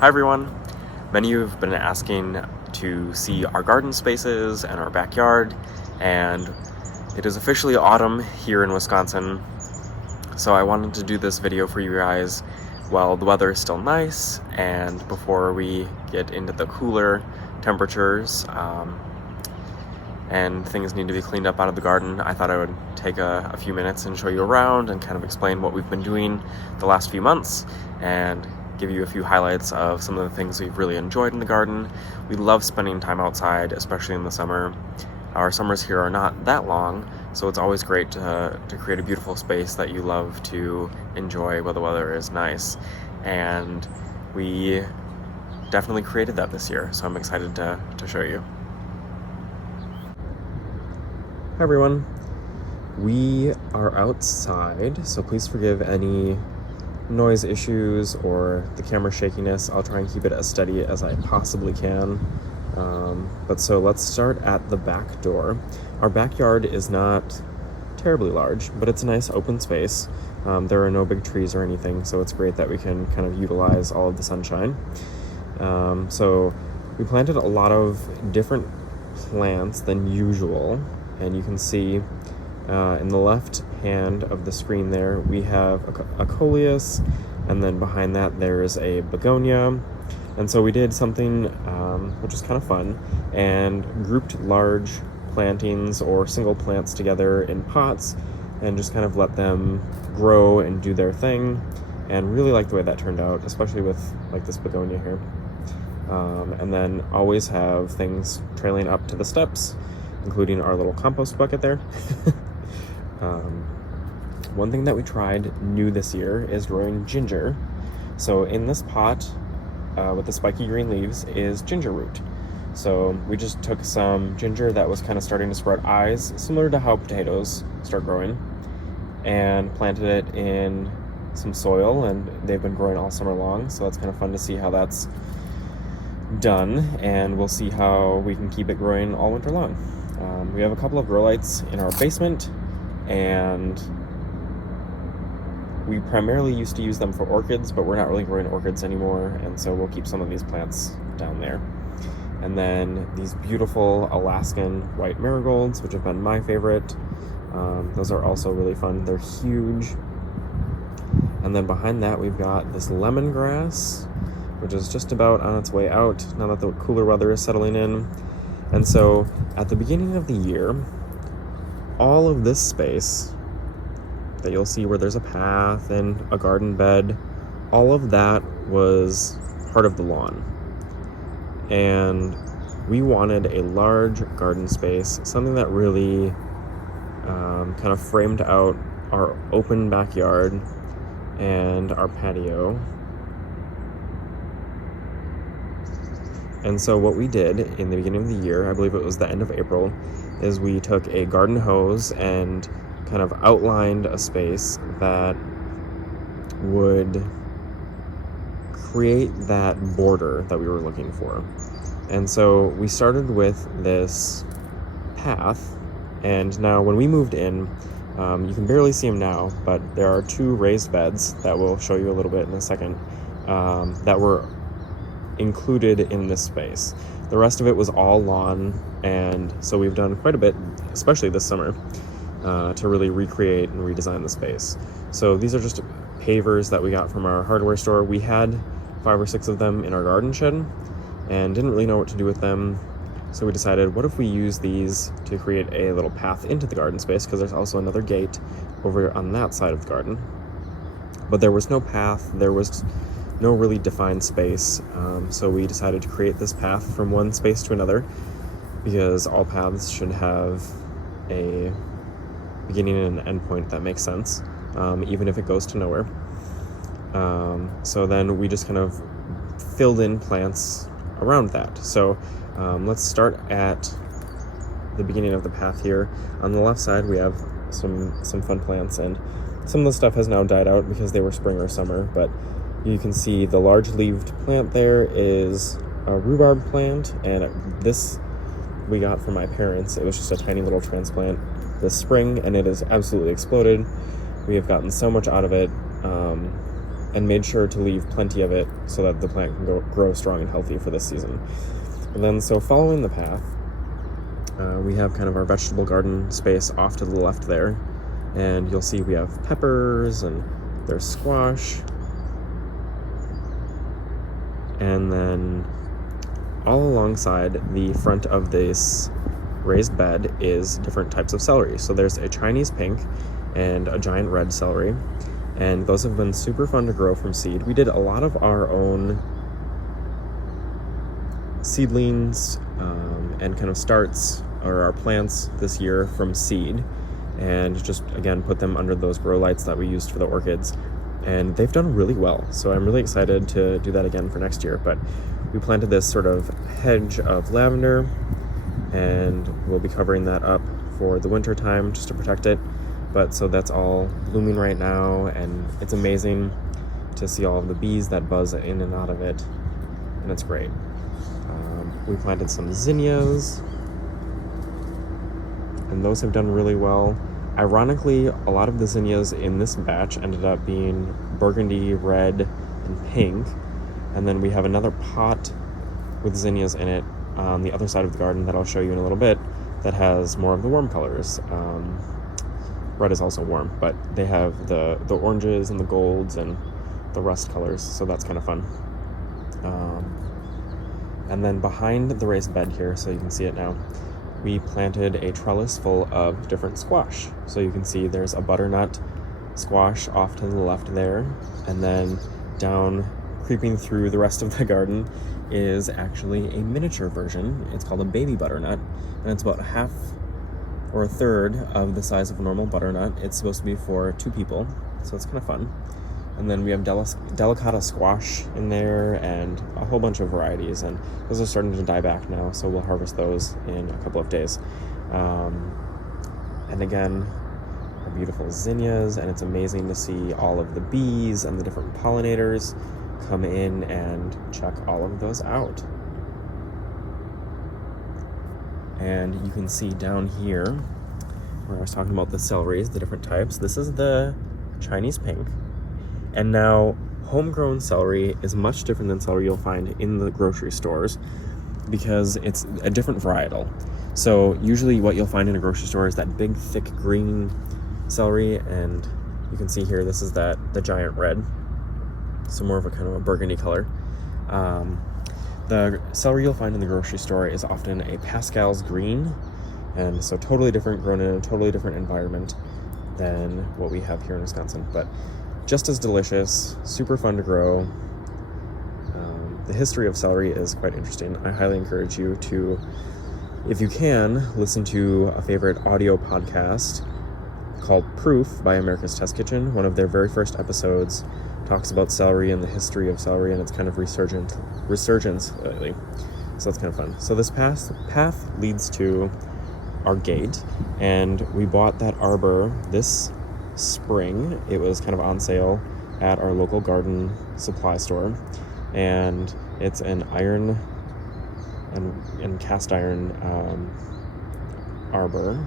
Hi everyone! Many of you have been asking to see our garden spaces and our backyard, and it is officially autumn here in Wisconsin, so I wanted to do this video for you guys while the weather is still nice and before we get into the cooler temperatures and things need to be cleaned up out of the garden. I thought I would take a few minutes and show you around and kind of explain what we've been doing the last few months and give you a few highlights of some of the things we've really enjoyed in the garden. We love spending time outside, especially in the summer. Our summers here are not that long, so it's always great to create a beautiful space that you love to enjoy while the weather is nice. And we definitely created that this year, so I'm excited to show you. Hi everyone. We are outside, so please forgive any noise issues or the camera shakiness. I'll try and keep it as steady as I possibly can. So let's start at the back door. Our backyard is not terribly large, but it's a nice open space. There are no big trees or anything, so it's great that we can kind of utilize all of the sunshine. So we planted a lot of different plants than usual, and you can see in the left hand of the screen there, we have a coleus, and then behind that there is a begonia. And so we did something which is kind of fun, and grouped large plantings or single plants together in pots and just kind of let them grow and do their thing, and really like the way that turned out, especially with like this begonia here. And then always have things trailing up to the steps, including our little compost bucket there. One thing that we tried new this year is growing ginger. So in this pot with the spiky green leaves is ginger root. So we just took some ginger that was kind of starting to sprout eyes, similar to how potatoes start growing, and planted it in some soil, and they've been growing all summer long. So that's kind of fun to see how that's done, and we'll see how we can keep it growing all winter long. We have a couple of grow lights in our basement, and we primarily used to use them for orchids, but we're not really growing orchids anymore, and so we'll keep some of these plants down there. And then these beautiful Alaskan white marigolds, which have been my favorite. Those are also really fun. They're huge. And then behind that we've got this lemongrass, which is just about on its way out now that the cooler weather is settling in. And so at the beginning of the year, all of this space that you'll see where there's a path and a garden bed, all of that was part of the lawn. And we wanted a large garden space, something that really kind of framed out our open backyard and our patio. And so what we did in the beginning of the year, I believe it was the end of April, is we took a garden hose and kind of outlined a space that would create that border that we were looking for. And so we started with this path, and now when we moved in, you can barely see them now, but there are two raised beds that we'll show you a little bit in a second that were included in this space. The rest of it was all lawn, and so we've done quite a bit, especially this summer, to really recreate and redesign the space. So these are just pavers that we got from our hardware store. We had 5 or 6 of them in our garden shed and didn't really know what to do with them. So we decided, what if we use these to create a little path into the garden space, because there's also another gate over on that side of the garden. But there was no path, there was no really defined space, so we decided to create this path from one space to another, because all paths should have a beginning and an end point that makes sense, even if it goes to nowhere. So then we just kind of filled in plants around that. So let's start at the beginning of the path here. On the left side we have some fun plants, and some of the stuff has now died out because they were spring or summer, but you can see the large leaved plant there is a rhubarb plant, and this we got from my parents. It was just a tiny little transplant this spring, and it has absolutely exploded. We have gotten so much out of it. and made sure to leave plenty of it so that the plant can grow strong and healthy for this season. And then, so following the path, we have kind of our vegetable garden space off to the left there, and you'll see we have peppers and there's squash, and then all alongside the front of this raised bed is different types of celery. So there's a Chinese pink and a giant red celery, and those have been super fun to grow from seed. We did a lot of our own seedlings and kind of starts, or our plants this year from seed, and just again put them under those grow lights that we used for the orchids, and they've done really well. So I'm really excited to do that again for next year. But we planted this sort of hedge of lavender, and we'll be covering that up for the winter time just to protect it. But so that's all blooming right now, and it's amazing to see all of the bees that buzz in and out of it, and it's great. We planted some zinnias, and those have done really well. Ironically, a lot of the zinnias in this batch ended up being burgundy, red, and pink. And then we have another pot with zinnias in it on the other side of the garden that I'll show you in a little bit that has more of the warm colors. Red is also warm, but they have the oranges and the golds and the rust colors, so that's kind of fun. And then behind the raised bed here, so you can see it now, we planted a trellis full of different squash. So you can see there's a butternut squash off to the left there, and then down creeping through the rest of the garden is actually a miniature version. It's called a baby butternut, and it's about half or a third of the size of a normal butternut. It's supposed to be for 2 people, so it's kind of fun. And then we have delicata squash in there and a whole bunch of varieties, and those are starting to die back now, so we'll harvest those in a couple of days. And again, our beautiful zinnias, and it's amazing to see all of the bees and the different pollinators come in and check all of those out. And you can see down here where I was talking about the celeries, the different types. This is the Chinese pink. And now, homegrown celery is much different than celery you'll find in the grocery stores because it's a different varietal. So usually what you'll find in a grocery store is that big, thick green celery, and you can see here, this is the giant red. So more of a kind of a burgundy color. The celery you'll find in the grocery store is often a Pascal's green, and so totally different, grown in a totally different environment than what we have here in Wisconsin. But just as delicious, super fun to grow. The history of celery is quite interesting. I highly encourage you to, if you can, listen to a favorite audio podcast called Proof by America's Test Kitchen. One of their very first episodes talks about celery and the history of celery, and it's kind of resurgence lately. So that's kind of fun. So this path leads to our gate, and we bought that arbor this spring. It was kind of on sale at our local garden supply store, and it's an iron and cast iron arbor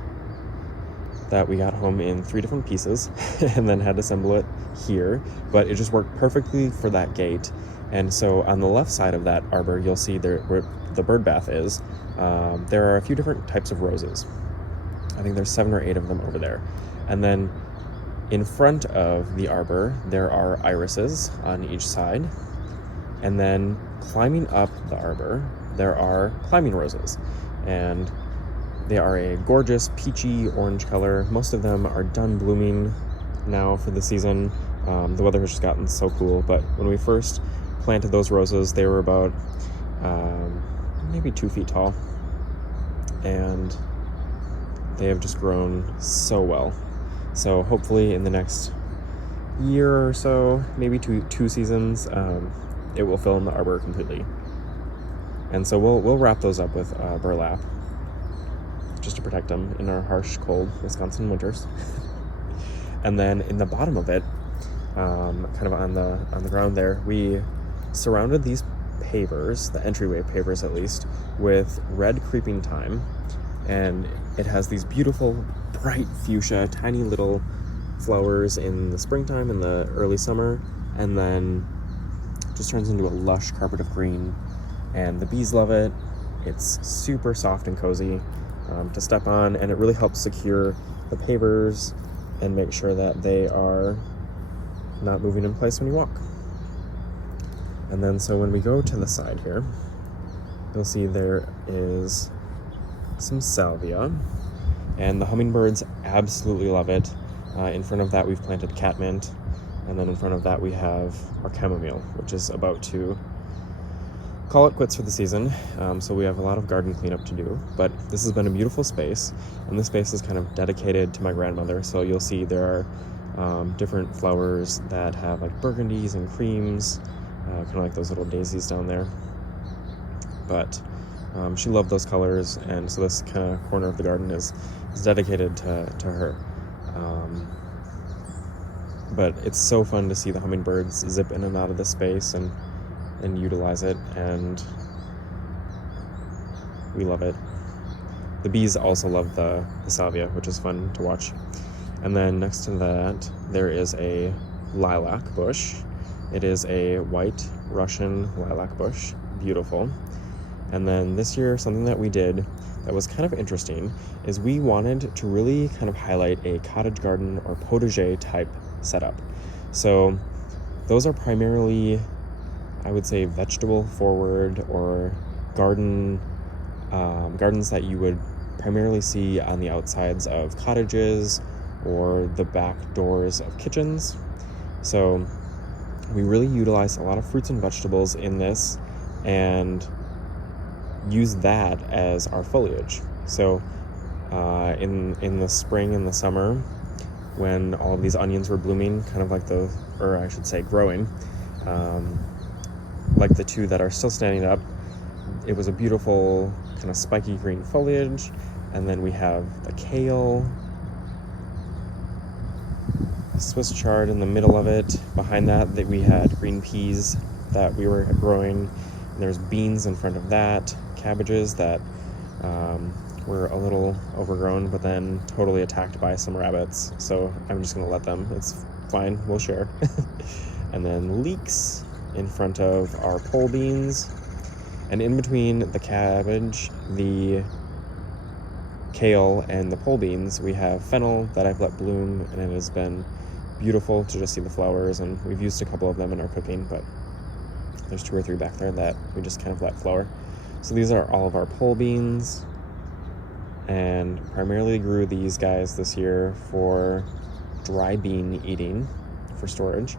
that we got home in 3 different pieces and then had to assemble it here, but it just worked perfectly for that gate. And so on the left side of that arbor, you'll see there where the bird bath is, there are a few different types of roses. I think there's 7 or 8 of them over there. And then in front of the arbor, there are irises on each side. And then climbing up the arbor, there are climbing roses. And they are a gorgeous peachy orange color. Most of them are done blooming now for the season. The weather has just gotten so cool. But when we first planted those roses, they were about maybe 2 feet tall. And they have just grown so well. So hopefully in the next year or so, maybe two seasons, it will fill in the arbor completely. And so we'll wrap those up with burlap just to protect them in our harsh, cold Wisconsin winters. And then in the bottom of it, kind of on the ground there, we surrounded these pavers, the entryway pavers at least, with red creeping thyme. And it has these beautiful, bright fuchsia, tiny little flowers in the springtime and the early summer, and then just turns into a lush carpet of green, and the bees love it. It's super soft and cozy to step on, and it really helps secure the pavers and make sure that they are not moving in place when you walk. And then so when we go to the side here, you'll see there is some salvia, and the hummingbirds absolutely love it. In front of that we've planted catmint, and then in front of that we have our chamomile, which is about to call it quits for the season. So we have a lot of garden cleanup to do, but this has been a beautiful space, and this space is kind of dedicated to my grandmother. So you'll see there are different flowers that have like burgundies and creams, kind of like those little daisies down there. But she loved those colors, and so this kind of corner of the garden is dedicated to her. But it's so fun to see the hummingbirds zip in and out of this space and utilize it, and we love it. The bees also love the salvia, which is fun to watch. And then next to that, there is a lilac bush. It is a white Russian lilac bush, beautiful. And then this year, something that we did that was kind of interesting is we wanted to really kind of highlight a cottage garden or potager type setup. So those are primarily, I would say, vegetable forward or gardens that you would primarily see on the outsides of cottages or the back doors of kitchens. So we really utilize a lot of fruits and vegetables in this and use that as our foliage. So in the spring and the summer, when all of these onions were blooming, kind of like growing, like the two that are still standing up, it was a beautiful kind of spiky green foliage. And then we have the kale, Swiss chard in the middle of it. Behind that we had green peas that we were growing. And there's beans in front of that, cabbages that were a little overgrown, but then totally attacked by some rabbits. So I'm just gonna let them. It's fine, we'll share. And then leeks in front of our pole beans. And in between the cabbage, the kale, and the pole beans, we have fennel that I've let bloom, and it has been beautiful to just see the flowers. And we've used a couple of them in our cooking, but there's 2 or 3 back there that we just kind of let flower. So these are all of our pole beans, and primarily grew these guys this year for dry bean eating for storage.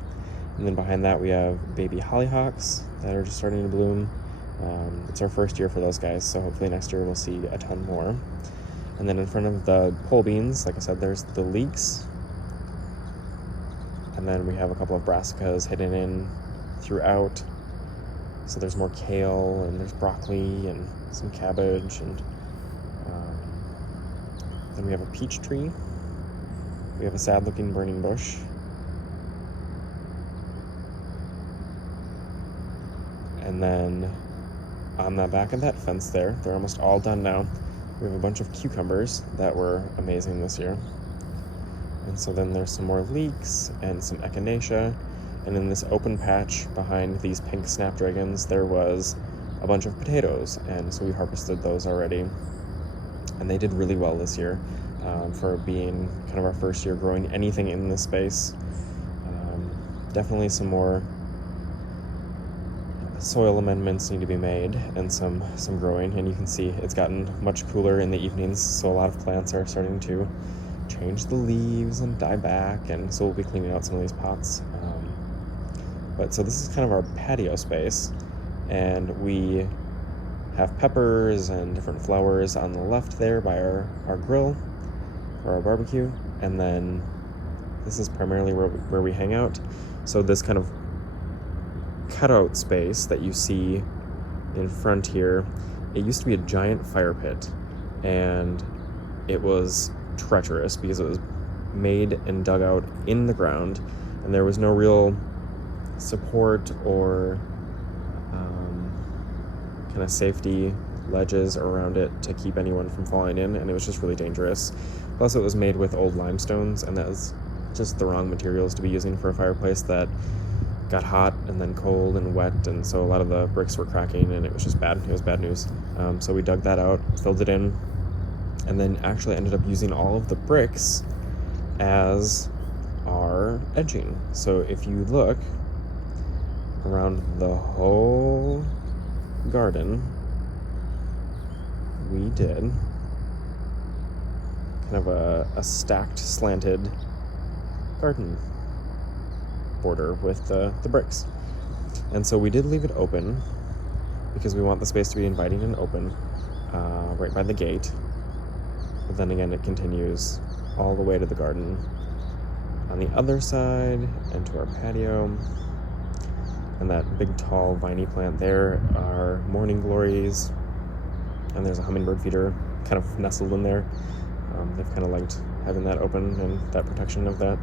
And then behind that we have baby hollyhocks that are just starting to bloom. It's our first year for those guys, so hopefully next year we'll see a ton more. And then in front of the pole beans, like I said, there's the leeks, and then we have a couple of brassicas hidden in throughout. So there's more kale, and there's broccoli, and some cabbage, and then we have a peach tree. We have a sad-looking burning bush. And then on the back of that fence there, they're almost all done now, we have a bunch of cucumbers that were amazing this year. And so then there's some more leeks and some echinacea. And in this open patch behind these pink snapdragons, there was a bunch of potatoes, and so we harvested those already. And they did really well this year for being kind of our first year growing anything in this space. Definitely some more soil amendments need to be made, and some growing. And you can see it's gotten much cooler in the evenings, so a lot of plants are starting to change the leaves and die back, and so we'll be cleaning out some of these pots. But so this is kind of our patio space, and we have peppers and different flowers on the left there by our grill or our barbecue, and then this is primarily where we hang out. So this kind of cutout space that you see in front here, it used to be a giant fire pit, and it was treacherous because it was made and dug out in the ground, and there was no real support or kind of safety ledges around it to keep anyone from falling in, and it was just really dangerous. Plus it was made with old limestones, and that was just the wrong materials to be using for a fireplace that got hot and then cold and wet, and so a lot of the bricks were cracking, and it was just bad. It was bad news. So we dug that out, filled it in, and then actually ended up using all of the bricks as our edging. So if you look around the whole garden, we did kind of a stacked, slanted garden border with the bricks. And so we did leave it open because we want the space to be inviting and open, right by the gate. But then again, it continues all the way to the garden on the other side and to our patio. And that big tall viney plant there are morning glories, and there's a hummingbird feeder kind of nestled in there. They've kind of liked having that open and that protection of that.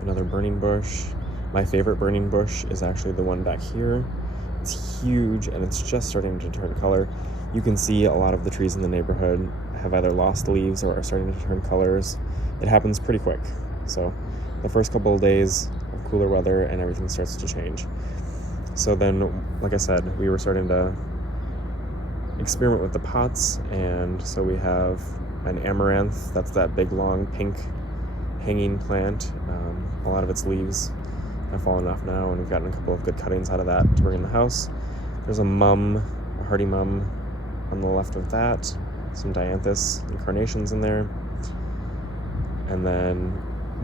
Another burning bush. My favorite burning bush is actually the one back here. It's huge and it's just starting to turn color. You can see a lot of the trees in the neighborhood have either lost leaves or are starting to turn colors. It happens pretty quick. So the first couple of days of cooler weather and everything starts to change. So then, like I said, we were starting to experiment with the pots, and so we have an amaranth. That's that big long pink hanging plant. A lot of its leaves have fallen off now, and we've gotten a couple of good cuttings out of that to bring in the house. There's a hardy mum on the left of that, some dianthus and carnations in there. And then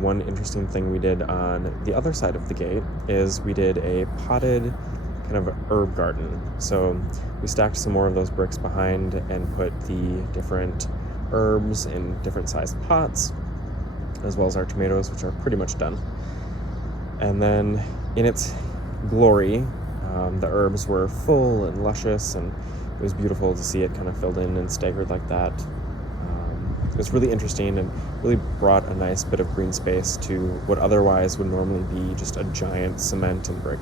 one interesting thing we did on the other side of the gate is we did a potted kind of herb garden. So we stacked some more of those bricks behind and put the different herbs in different sized pots, as well as our tomatoes, which are pretty much done. And then in its glory, the herbs were full and luscious, and it was beautiful to see it kind of filled in and staggered like that. It was really interesting and really brought a nice bit of green space to what otherwise would normally be just a giant cement and brick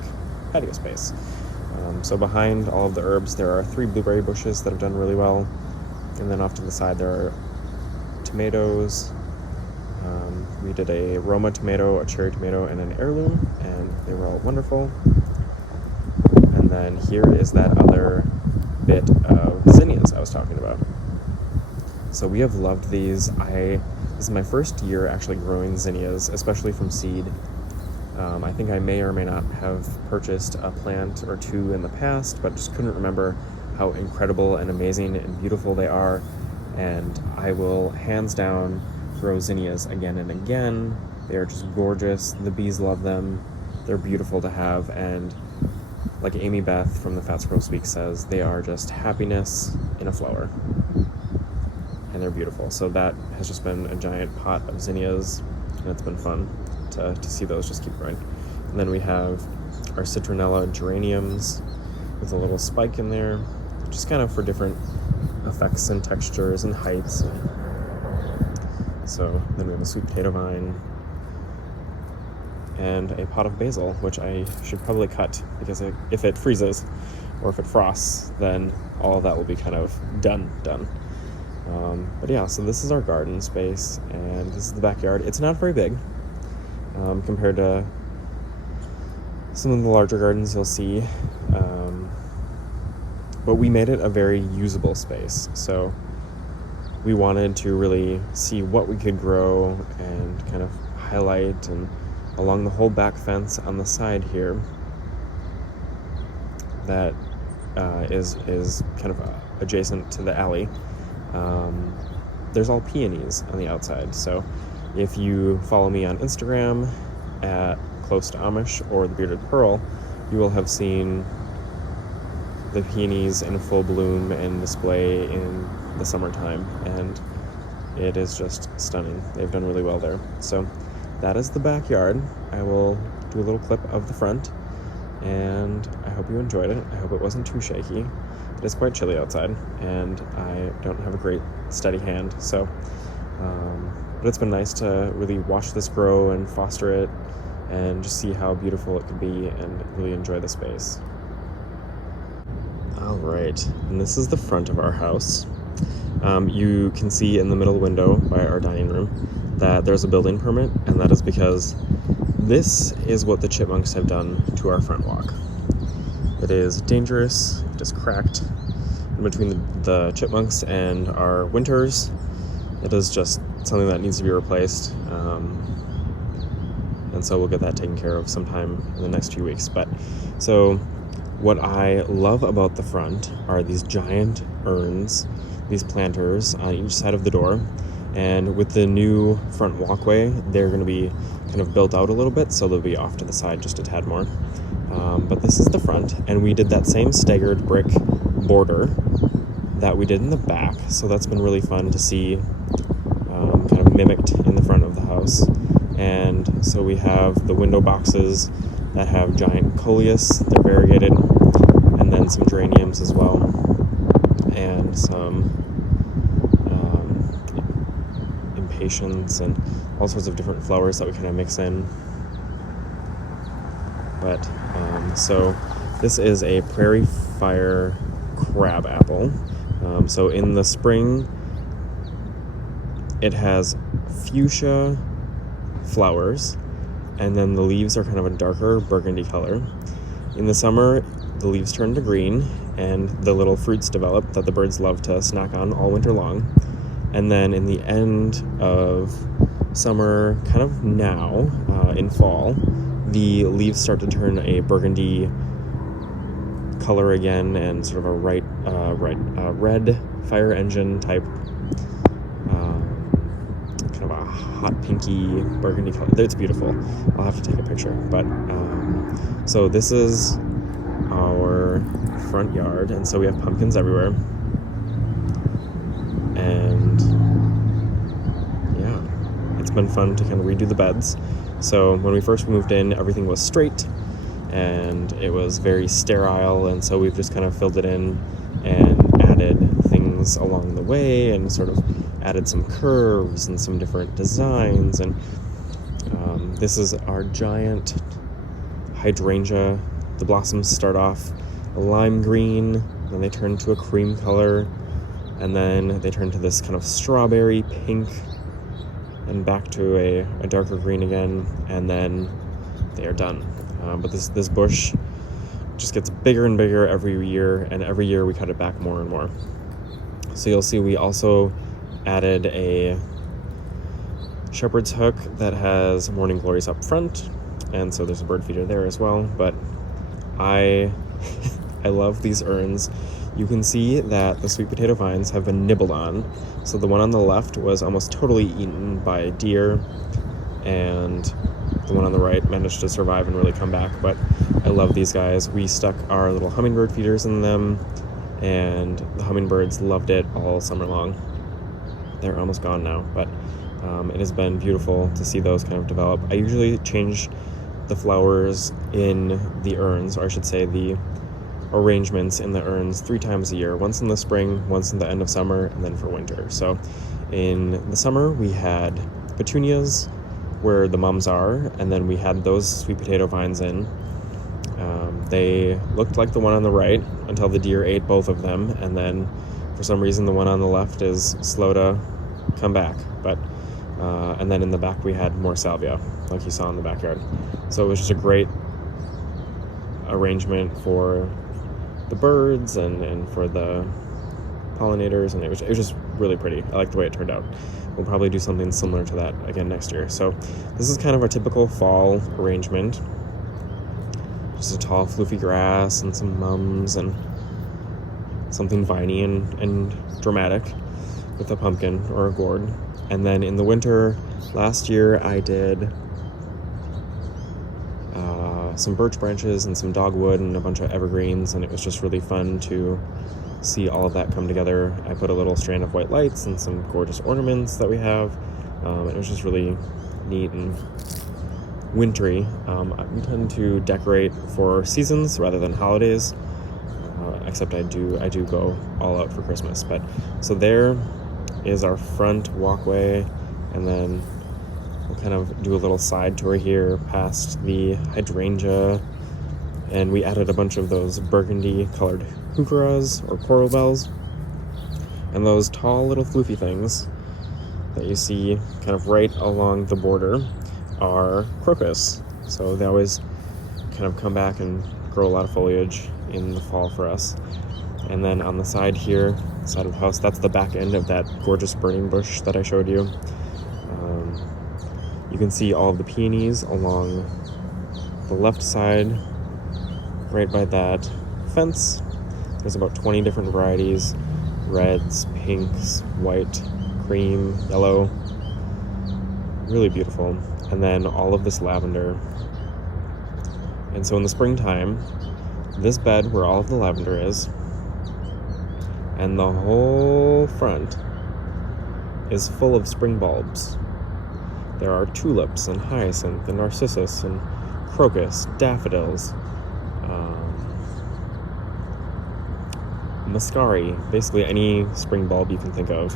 patio space. So behind all of the herbs, there are 3 blueberry bushes that have done really well. And then off to the side, there are tomatoes. We did a Roma tomato, a cherry tomato, and an heirloom, and they were all wonderful. And then here is that other bit of zinnias I was talking about. So we have loved these. This is my first year actually growing zinnias, especially from seed. I think I may or may not have purchased a plant or two in the past, but just couldn't remember how incredible and amazing and beautiful they are. And I will hands down grow zinnias again and again. They are just gorgeous. The bees love them. They're beautiful to have. And like Amy Beth from the Fat Squirrel Speak says, they are just happiness in a flower. And they're beautiful. So that has just been a giant pot of zinnias, and it's been fun to see those just keep growing. And then we have our citronella geraniums with a little spike in there, just kind of for different effects and textures and heights. So then we have a sweet potato vine and a pot of basil, which I should probably cut because if it freezes or if it frosts, then all of that will be kind of done. But yeah, so this is our garden space, and this is the backyard. It's not very big compared to some of the larger gardens you'll see, but we made it a very usable space. So we wanted to really see what we could grow and kind of highlight, and along the whole back fence on the side here that is kind of adjacent to the alley. There's all peonies on the outside. So if you follow me on Instagram at Close to Amish or the Bearded Purl, you will have seen the peonies in full bloom and display in the summertime, and it is just stunning. They've done really well there. So that is the backyard. I will do a little clip of the front, and I hope you enjoyed it. I hope it wasn't too shaky. It is quite chilly outside, and I don't have a great steady hand, so but it's been nice to really watch this grow and foster it and just see how beautiful it could be and really enjoy the space. All right, and this is the front of our house. You can see in the middle window by our dining room that there's a building permit, and that is because this is what the chipmunks have done to our front walk. It is dangerous, it is cracked in between the chipmunks and our winters. It is just something that needs to be replaced, and so we'll get that taken care of sometime in the next few weeks. But so what I love about the front are these giant urns, these planters on each side of the door, and with the new front walkway, they're going to be kind of built out a little bit, so they'll be off to the side just a tad more. But this is the front, and we did that same staggered brick border that we did in the back, so that's been really fun to see kind of mimicked in the front of the house. And so we have the window boxes that have giant coleus, they're variegated, and then some geraniums as well, and some impatiens and all sorts of different flowers that we kind of mix in. But so this is a prairie fire crab apple. So in the spring, it has fuchsia flowers, and then the leaves are kind of a darker burgundy color. In the summer, the leaves turn to green, and the little fruits develop that the birds love to snack on all winter long. And then in the end of summer, kind of now, in fall, the leaves start to turn a burgundy color again, and sort of a red fire engine type, kind of a hot pinky burgundy color. It's beautiful. I'll have to take a picture. But so this is our front yard, and so we have pumpkins everywhere. And yeah, it's been fun to kind of redo the beds. So when we first moved in, everything was straight and it was very sterile, and so we've just kind of filled it in and added things along the way and sort of added some curves and some different designs. And this is our giant hydrangea. The blossoms start off a lime green, then they turn to a cream color, and then they turn to this kind of strawberry pink, and back to a darker green again, and then they are done. But this bush just gets bigger and bigger every year, and every year we cut it back more and more. So you'll see we also added a shepherd's hook that has morning glories up front, and so there's a bird feeder there as well. But I love these urns. You can see that the sweet potato vines have been nibbled on. So the one on the left was almost totally eaten by a deer, and the one on the right managed to survive and really come back. But I love these guys. We stuck our little hummingbird feeders in them, and the hummingbirds loved it all summer long. They're almost gone now, but it has been beautiful to see those kind of develop. I usually change the flowers in the urns, or I should say the arrangements in the urns 3 times a year, once in the spring, once in the end of summer, and then for winter. So in the summer we had petunias where the mums are, and then we had those sweet potato vines in. They looked like the one on the right until the deer ate both of them, and then for some reason the one on the left is slow to come back. But and then in the back we had more salvia, like you saw in the backyard. So it was just a great arrangement for the birds and for the pollinators, and it was just really pretty. I like the way it turned out. We'll probably do something similar to that again next year. So this is kind of a typical fall arrangement. Just a tall floofy grass and some mums and something viney and dramatic with a pumpkin or a gourd. And then in the winter, last year I did some birch branches and some dogwood and a bunch of evergreens, and it was just really fun to see all of that come together. I put a little strand of white lights and some gorgeous ornaments that we have. It was just really neat and wintry. We tend to decorate for seasons rather than holidays, except I do go all out for Christmas. But so there is our front walkway, and then we'll kind of do a little side tour here past the hydrangea, and we added a bunch of those burgundy colored heucheras or coral bells, and those tall little floofy things that you see kind of right along the border are crocus. So they always kind of come back and grow a lot of foliage in the fall for us. And then on the side here, side of the house, that's the back end of that gorgeous burning bush that I showed you. You can see all of the peonies along the left side, right by that fence. There's about 20 different varieties: reds, pinks, white, cream, yellow. Really beautiful. And then all of this lavender. And so in the springtime, this bed where all of the lavender is, and the whole front is full of spring bulbs. There are tulips and hyacinth and narcissus and crocus, daffodils, muscari, basically any spring bulb you can think of.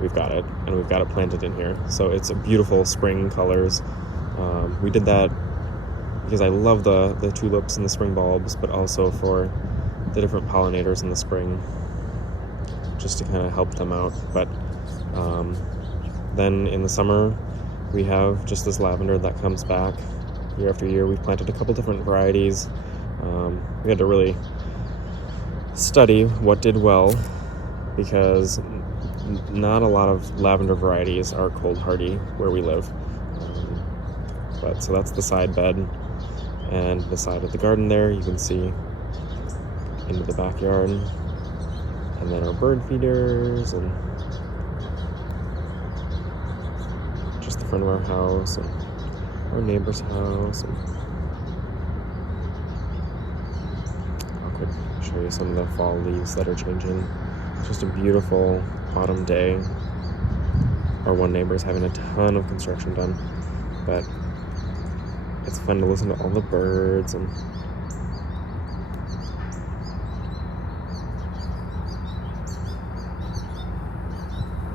We've got it, and we've got it planted in here. So it's a beautiful spring colors. We did that because I love the tulips and the spring bulbs, but also for the different pollinators in the spring, just to kind of help them out. But then in the summer, we have just this lavender that comes back year after year. We've planted a couple different varieties. We had to really study what did well, because not a lot of lavender varieties are cold hardy where we live. But so that's the side bed, and the side of the garden there you can see into the backyard, and then our bird feeders, and just the front of our house, and our neighbor's house. And I could show you some of the fall leaves that are changing. It's just a beautiful autumn day. Our one neighbor is having a ton of construction done, but it's fun to listen to all the birds and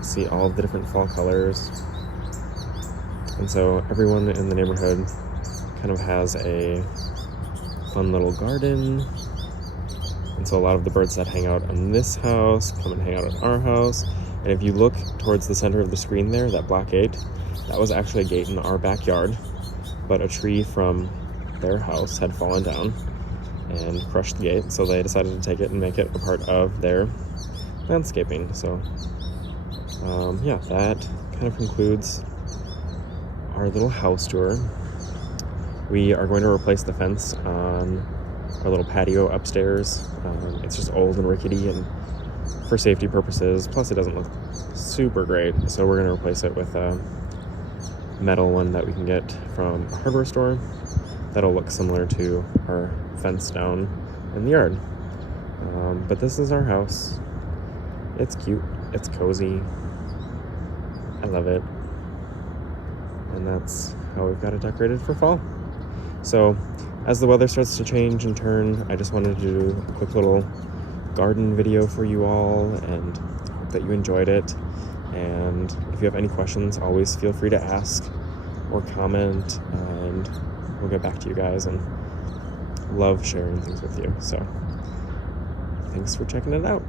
see all of the different fall colors. And so everyone in the neighborhood kind of has a fun little garden. And so a lot of the birds that hang out in this house come and hang out at our house. And if you look towards the center of the screen there, that black gate, that was actually a gate in our backyard, but a tree from their house had fallen down and crushed the gate, so they decided to take it and make it a part of their landscaping. So yeah, that kind of concludes our little house tour. We are going to replace the fence on our little patio upstairs. It's just old and rickety, and for safety purposes, plus it doesn't look super great, so we're going to replace it with a metal one that we can get from a hardware store that'll look similar to our fence down in the yard. But this is our house. It's cute, it's cozy, I love it, and that's how we've got it decorated for fall. So as the weather starts to change and turn, I just wanted to do a quick little garden video for you all, and hope that you enjoyed it. And if you have any questions, always feel free to ask or comment, and we'll get back to you guys, and love sharing things with you. So thanks for checking it out.